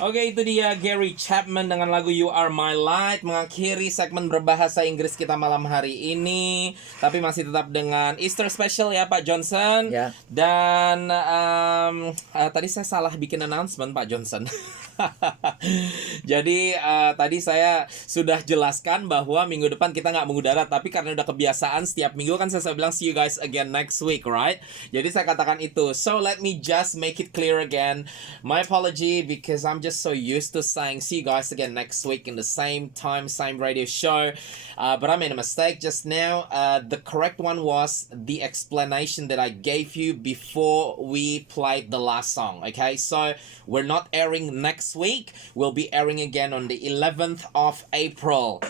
Oke, itu dia Gary Chapman dengan lagu You Are My Light mengakhiri segmen berbahasa Inggris kita malam hari ini. Tapi masih tetap dengan Easter Special ya Pak Johnson. Ya. Dan tadi saya salah bikin announcement Pak Johnson. Jadi tadi saya sudah jelaskan bahwa minggu depan kita nggak mengudara, tapi karena udah kebiasaan setiap minggu kan saya bilang see you guys again next week, right? Jadi saya katakan itu. So let me just make it clear again. My apology because I'm just so used to saying see you guys again next week in the same time, same radio show. But I made a mistake just now. The correct one was the explanation that I gave you before we played the last song. Okay, so we're not airing next week. We'll be airing again on the 11th of April.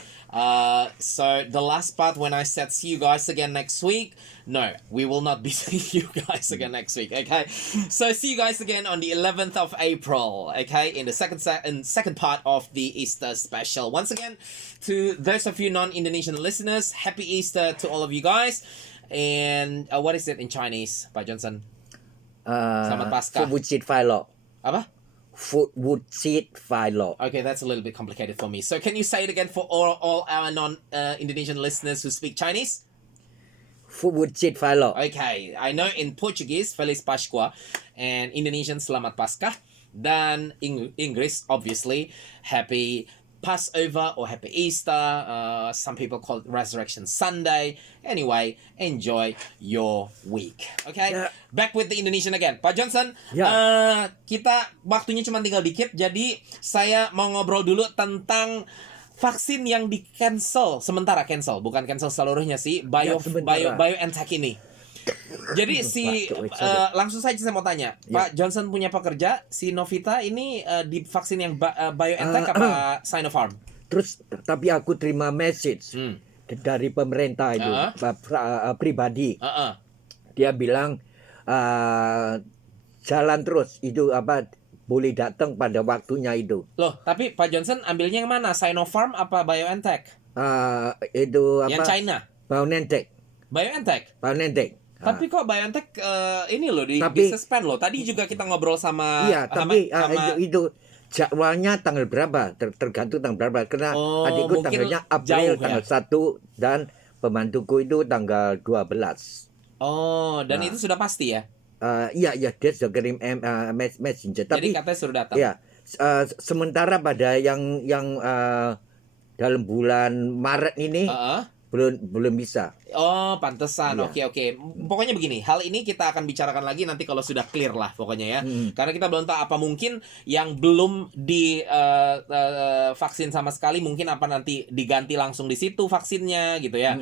So the last part when I said see you guys again next week, no, we will not be seeing you guys again next week. Okay, so see you guys again on the 11th of April. Okay, in the second part of the Easter special. Once again, to those of you non-Indonesian listeners, happy Easter to all of you guys. And what is it in Chinese, Pak Johnson? Selamat Paskah. Apa? Food wood seed philo. Okay, that's a little bit complicated for me. So can you say it again for all our non-Indonesian listeners who speak Chinese? Food wood seed philo. Okay, I know in Portuguese, Feliz Pascua, and Indonesian Selamat Paskah, dan English, obviously, Happy Passover or Happy Easter. Some people call it Resurrection Sunday. Anyway, enjoy your week. Okay, Yeah. Back with the Indonesian again. Pak Johnson, Yeah. kita waktunya cuma tinggal dikit, jadi saya mau ngobrol dulu tentang vaksin yang di sementara cancel, bukan cancel seluruhnya sih, BioNTech ini. Jadi langsung saja saya mau tanya, Pak Johnson punya pekerja, si Novita ini di vaksin yang BioNTech apa Sinopharm? Terus tapi aku terima message dari pemerintah itu pribadi. Dia bilang jalan terus itu boleh datang pada waktunya itu. Loh, tapi Pak Johnson ambilnya yang mana? Sinopharm apa BioNTech? Itu Yang China. BioNTech. Tapi kok BioNTech ini loh di suspend loh. Tadi juga kita ngobrol sama Iya, tapi itu jadwalnya tanggal berapa? Tergantung tanggal berapa. Karena adikku tanggalnya April tanggal 1 dan pembantuku itu tanggal 12. Oh, dan itu sudah pasti ya? Iya, dia sudah kirim messenger. Jadi Tapi katanya sudah datang. ya, sementara pada yang dalam bulan Maret ini belum bisa. Oh, pantesan. Iya. Oke. Pokoknya begini, hal ini kita akan bicarakan lagi nanti kalau sudah clear lah pokoknya ya. Karena kita belum tahu apa mungkin yang belum di vaksin sama sekali, mungkin apa nanti diganti langsung di situ vaksinnya gitu ya.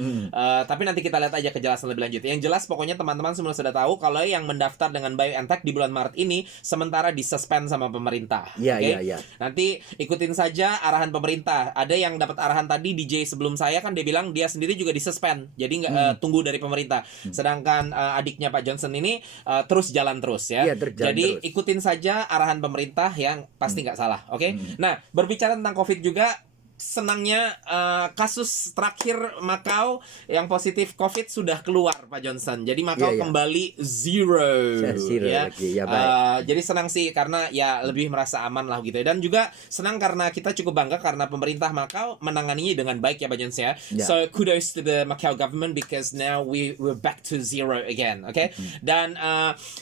Tapi nanti kita lihat aja kejelasan lebih lanjut. Yang jelas pokoknya teman-teman semua sudah tahu kalau yang mendaftar dengan BioNTech di bulan Maret ini sementara disuspend sama pemerintah. Iya, Oke? iya. Nanti ikutin saja arahan pemerintah. Ada yang dapat arahan tadi DJ sebelum saya kan dia bilang dia sendiri juga disuspend. Jadi nggak tunggu dari pemerintah. Sedangkan adiknya Pak Johnson ini terus jalan terus ya. Iya, Jadi terus. ikutin saja arahan pemerintah yang pasti nggak salah. Oke. Nah, berbicara tentang COVID juga, senangnya kasus terakhir Macau yang positif COVID sudah keluar Pak Johnson. Jadi Macau kembali zero ya. Lagi, ya baik. Jadi senang sih karena ya lebih merasa aman lah gitu ya. Dan juga senang karena kita cukup bangga karena pemerintah Macau menanganinya dengan baik ya Pak Johnson ya. So kudos to the Macau government because now we're back to zero again. Okay? Dan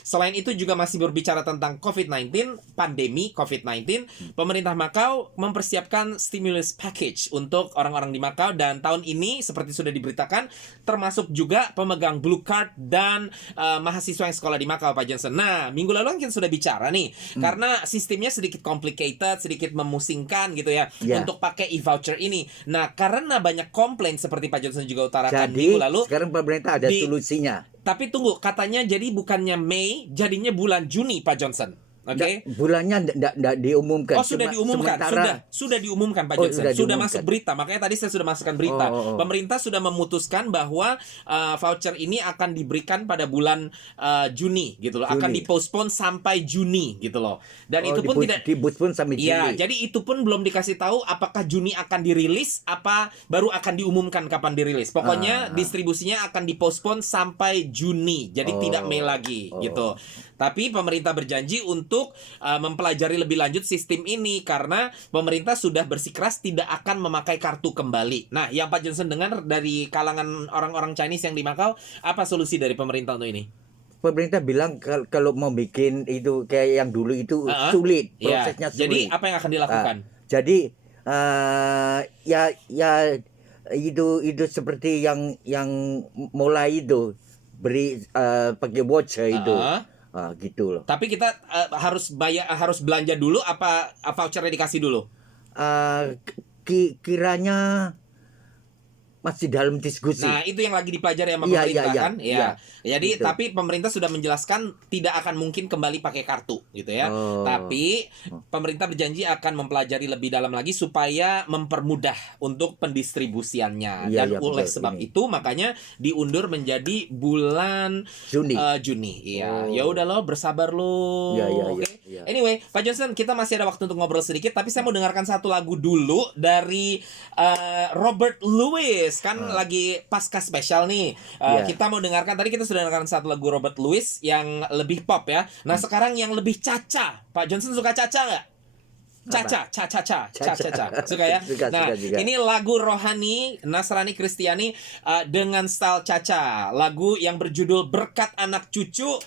selain itu juga masih berbicara tentang COVID-19, pandemi COVID-19, pemerintah Macau mempersiapkan stimulus package untuk orang-orang di Macau, dan tahun ini seperti sudah diberitakan termasuk juga pemegang blue card dan mahasiswa yang sekolah di Macau Pak Johnson. Nah, minggu lalu kan kita sudah bicara nih karena sistemnya sedikit complicated, sedikit memusingkan gitu ya untuk pakai e-voucher ini. Nah, karena banyak komplain seperti Pak Johnson juga utarakan Jadi, minggu lalu. sekarang pemerintah ada solusinya. Tapi tunggu, katanya jadi bukannya Mei, jadinya bulan Juni Pak Johnson. Oke. Bulannya enggak diumumkan. Oh, sudah diumumkan. Sudah diumumkan Pak Johnson. Sudah masuk berita. Makanya tadi saya sudah masukkan berita. Pemerintah sudah memutuskan bahwa voucher ini akan diberikan pada bulan Juni gitu loh. Akan dipospon sampai Juni gitu loh. Dan itu pun tidak dipospon sampai Juni. Iya, jadi itu pun belum dikasih tahu apakah Juni akan dirilis apa baru akan diumumkan kapan dirilis. Pokoknya distribusinya akan dipospon sampai Juni. Jadi tidak Mei lagi gitu. Tapi pemerintah berjanji untuk untuk mempelajari lebih lanjut sistem ini karena pemerintah sudah bersikeras tidak akan memakai kartu kembali. Nah, yang Pak Johnson dengar dari kalangan orang-orang Chinese yang di Makau, apa solusi dari pemerintah untuk ini? Pemerintah bilang kalau mau bikin itu kayak yang dulu itu sulit, prosesnya sulit. Jadi apa yang akan dilakukan? Jadi ya itu seperti yang mulai itu beri pakai voucher itu. Gitu loh. Tapi kita harus belanja dulu apa vouchernya dikasih dulu? Kiranya masih dalam diskusi. Nah, itu yang lagi dipelajari sama pemerintah kan? Iya. Jadi, gitu. tapi pemerintah sudah menjelaskan tidak akan mungkin kembali pakai kartu gitu ya. Tapi pemerintah berjanji akan mempelajari lebih dalam lagi supaya mempermudah untuk pendistribusiannya. Dan oleh sebab itu makanya diundur menjadi bulan Juni. Iya. Ya udah lo, bersabar lo. Oke. Anyway, Pak Johnson, kita masih ada waktu untuk ngobrol sedikit, tapi saya mau dengarkan satu lagu dulu dari Robert Louis. Kan lagi pasca spesial nih. Kita mau dengarkan, tadi kita sudah dengarkan satu lagu Robert Louis yang lebih pop ya. Nah, sekarang yang lebih caca. Pak Johnson suka caca nggak? Caca. Suka ya? Nah, ini lagu rohani Nasrani Kristiani dengan style caca. Lagu yang berjudul Berkat Anak Cucu,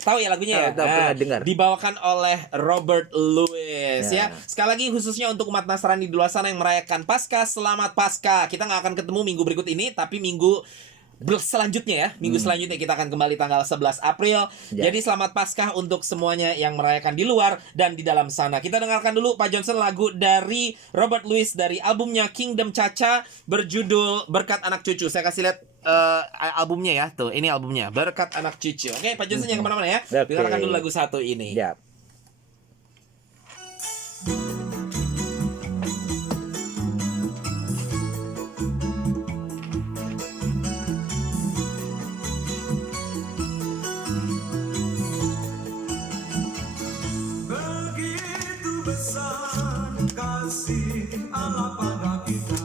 tahu ya lagunya ya? Dibawakan oleh Robert Louis ya. Sekali lagi khususnya untuk umat Nasrani di luar sana yang merayakan Paskah, selamat Paskah. Kita nggak akan ketemu minggu berikut ini, tapi minggu selanjutnya ya, minggu selanjutnya kita akan kembali tanggal 11 April. Jadi selamat Paskah untuk semuanya yang merayakan di luar dan di dalam sana. Kita dengarkan dulu Pak Johnson lagu dari Robert Louis dari albumnya Kingdom Caca berjudul Berkat Anak Cucu. Saya kasih lihat albumnya ya, tuh ini albumnya Berkat Anak Cucu. Oke, Pak Johnson yang kemana-mana ya. Dengarkan dulu lagu satu ini. Besar kasih Allah pada kita,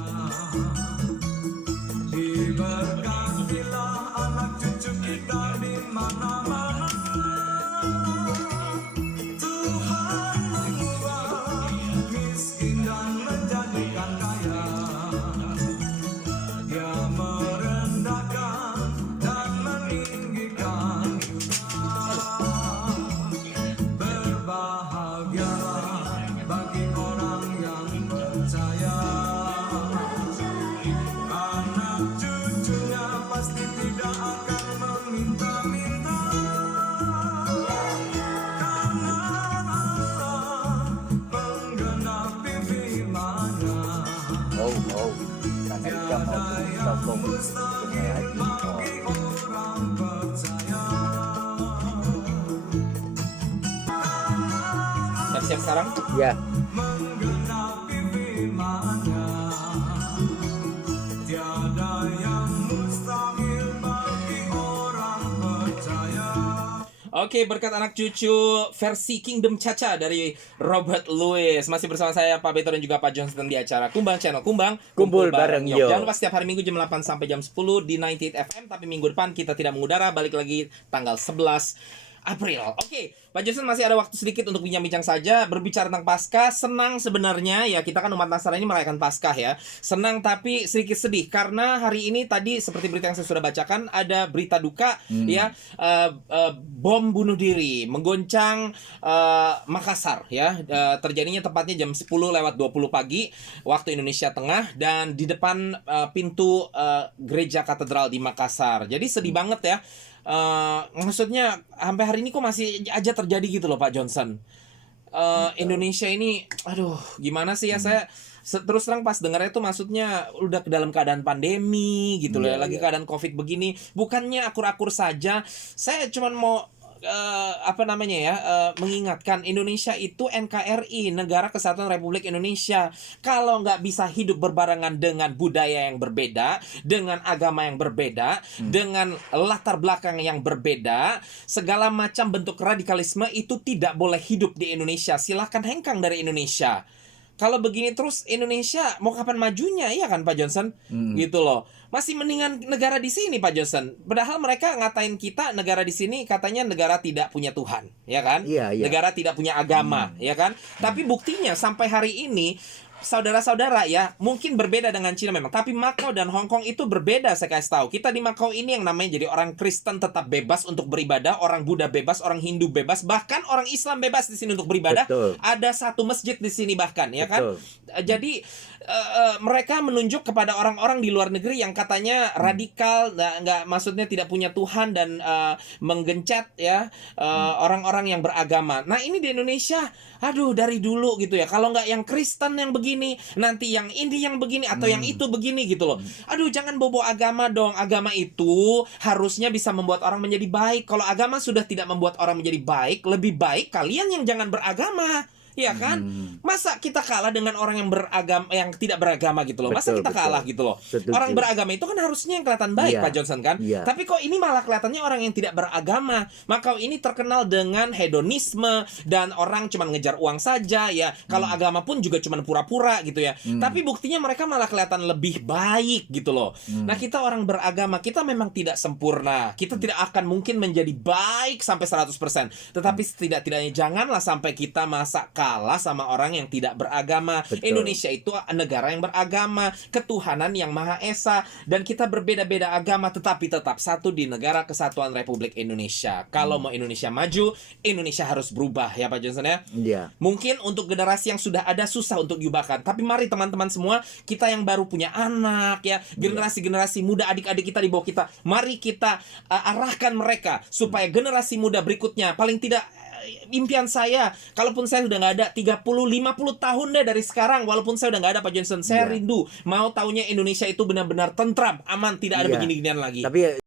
diberkatilah anak cucu kita di mana-mana. Tuhan mengubah miskin dan menjadikan kaya. Dia merendahkan dan meninggikan juga. Berbahagialah bagi orang yang percaya, anak cucunya pasti tidak akan meminta-minta, karena Allah menggenapi firman-Nya. Tiada yang mustahil bagi orang percaya. Siap sekarang? Ya. Menggenapi firman-Nya, tiada yang mustahil bagi orang percaya. Oke, Berkat Anak Cucu versi Kingdom Caca dari Robert Louis. Masih bersama saya Pak Beto dan juga Pak Johnson di acara Kumbang Channel Kumbang Kumpul bareng Yo. Jangan lupa setiap hari Minggu jam 8 sampai jam 10 di 98 FM. Tapi minggu depan kita tidak mengudara, balik lagi tanggal 11 April. Oke, Pak Johnson masih ada waktu sedikit untuk bincang-bincang saja. Berbicara tentang Paskah, senang sebenarnya ya, kita kan umat Nasrani merayakan Paskah ya. Senang tapi sedikit sedih karena hari ini tadi seperti berita yang saya sudah bacakan ada berita duka ya, bom bunuh diri menggoncang Makassar ya. Terjadinya tepatnya jam 10:20 pagi waktu Indonesia Tengah dan di depan pintu gereja katedral di Makassar. Jadi sedih banget ya. Maksudnya sampai hari ini kok masih aja terjadi gitu loh Pak Johnson. Indonesia ini aduh gimana sih ya, saya terus terang pas dengarnya tuh maksudnya udah ke dalam keadaan pandemi gitu loh, lagi keadaan Covid begini, bukannya akur-akur saja. Saya cuman mau mengingatkan Indonesia itu NKRI, Negara Kesatuan Republik Indonesia. Kalau nggak bisa hidup berbarengan dengan budaya yang berbeda, dengan agama yang berbeda, dengan latar belakang yang berbeda, segala macam bentuk radikalisme itu tidak boleh hidup di Indonesia. Silahkan hengkang dari Indonesia. kalau begini terus Indonesia mau kapan majunya, iya kan Pak Johnson? Gitu loh. Masih mendingan negara di sini Pak Johnson. Padahal mereka ngatain kita negara di sini katanya negara tidak punya Tuhan, ya kan? Iya, iya. Negara tidak punya agama, ya kan? Tapi buktinya sampai hari ini saudara-saudara ya, mungkin berbeda dengan Cina memang, tapi Macau dan Hong Kong itu berbeda. Saya kasih tahu, kita di Macau ini yang namanya jadi orang Kristen tetap bebas untuk beribadah, orang Buddha bebas, orang Hindu bebas, bahkan orang Islam bebas di sini untuk beribadah. Betul. Ada satu masjid di sini bahkan, ya kan? Betul. Jadi mereka menunjuk kepada orang-orang di luar negeri yang katanya radikal, nggak maksudnya tidak punya Tuhan dan menggencet ya orang-orang yang beragama. Nah ini di Indonesia, aduh dari dulu gitu ya. Kalau nggak yang Kristen yang begini, nanti yang ini yang begini atau yang itu begini gitu loh. Aduh jangan bobo agama dong. Agama itu harusnya bisa membuat orang menjadi baik. Kalau agama sudah tidak membuat orang menjadi baik, lebih baik kalian yang jangan beragama. Iya kan? Masa kita kalah dengan orang yang beragama, yang tidak beragama gitu loh? Masa Betul, kita betul. kalah gitu loh? Setuju. Orang beragama itu kan harusnya yang kelihatan baik, Iya, Pak Johnson kan? iya. Tapi kok ini malah kelihatannya orang yang tidak beragama. Macau ini terkenal dengan hedonisme dan orang cuma ngejar uang saja ya. Kalau agama pun juga cuma pura-pura gitu ya. Tapi buktinya mereka malah kelihatan lebih baik gitu loh. Nah, kita orang beragama, kita memang tidak sempurna. Kita tidak akan mungkin menjadi baik sampai 100%. Tetapi setidak-tidaknya janganlah sampai kita masa kalah sama orang yang tidak beragama. Betul. Indonesia itu negara yang beragama, ketuhanan yang Maha Esa, dan kita berbeda-beda agama tetapi tetap satu di Negara Kesatuan Republik Indonesia. Kalau mau Indonesia maju, Indonesia harus berubah ya Pak Johnson ya. Iya. Mungkin untuk generasi yang sudah ada susah untuk diubahkan, tapi mari teman-teman semua, kita yang baru punya anak ya, generasi-generasi muda, adik-adik kita di bawah kita, mari kita arahkan mereka supaya generasi muda berikutnya, paling tidak impian saya, kalaupun saya sudah nggak ada 30-50 tahun deh dari sekarang, walaupun saya udah nggak ada Pak Johnson, saya rindu mau taunya Indonesia itu benar-benar tentram, aman, tidak ada Iya. begini-ginian lagi. Tapi